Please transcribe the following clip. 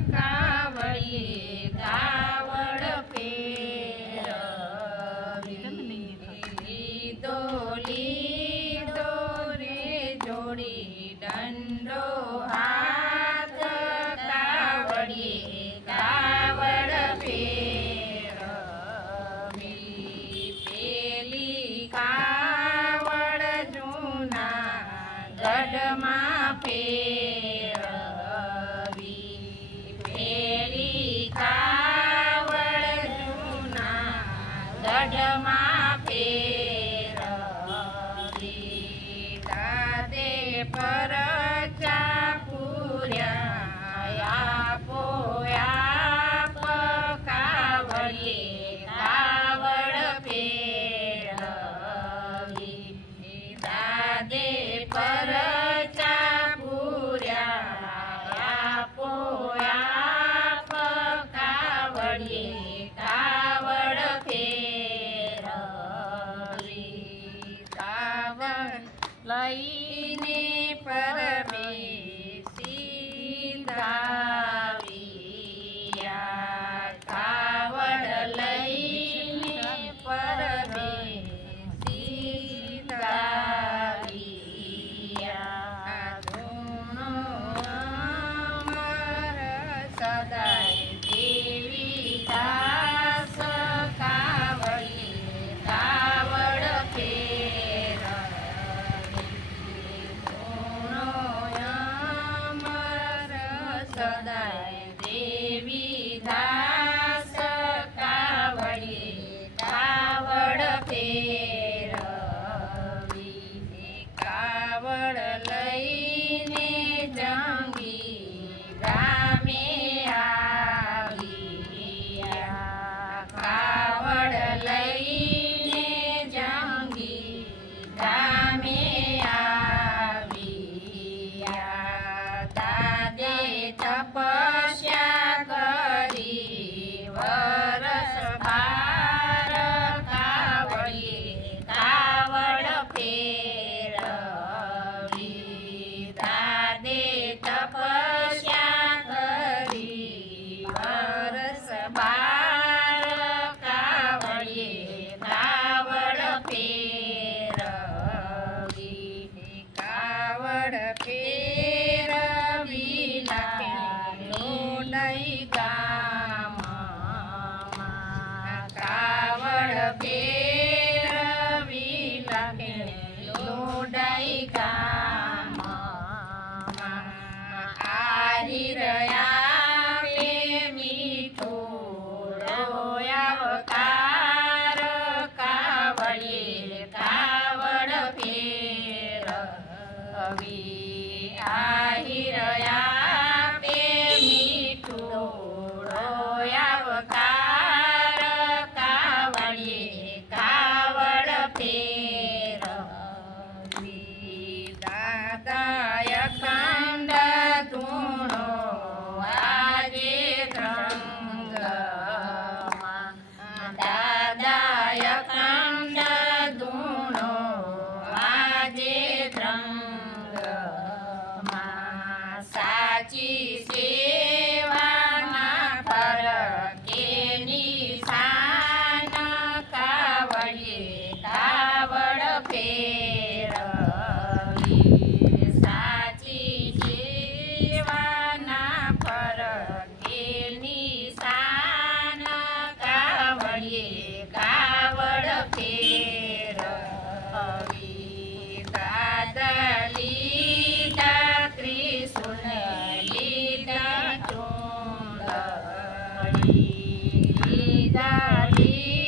пока. ไลนิประ દેવી દાસ કાવડી કાવડ ફેરવી કાવડ લઈને જંગી ગામે આવી કાવડ લઈ કામ આહી રહ્યા મે મીઠો રોયાવકાર કાવડે કાવડ ફેર આવી આહી રહ્યા Amen.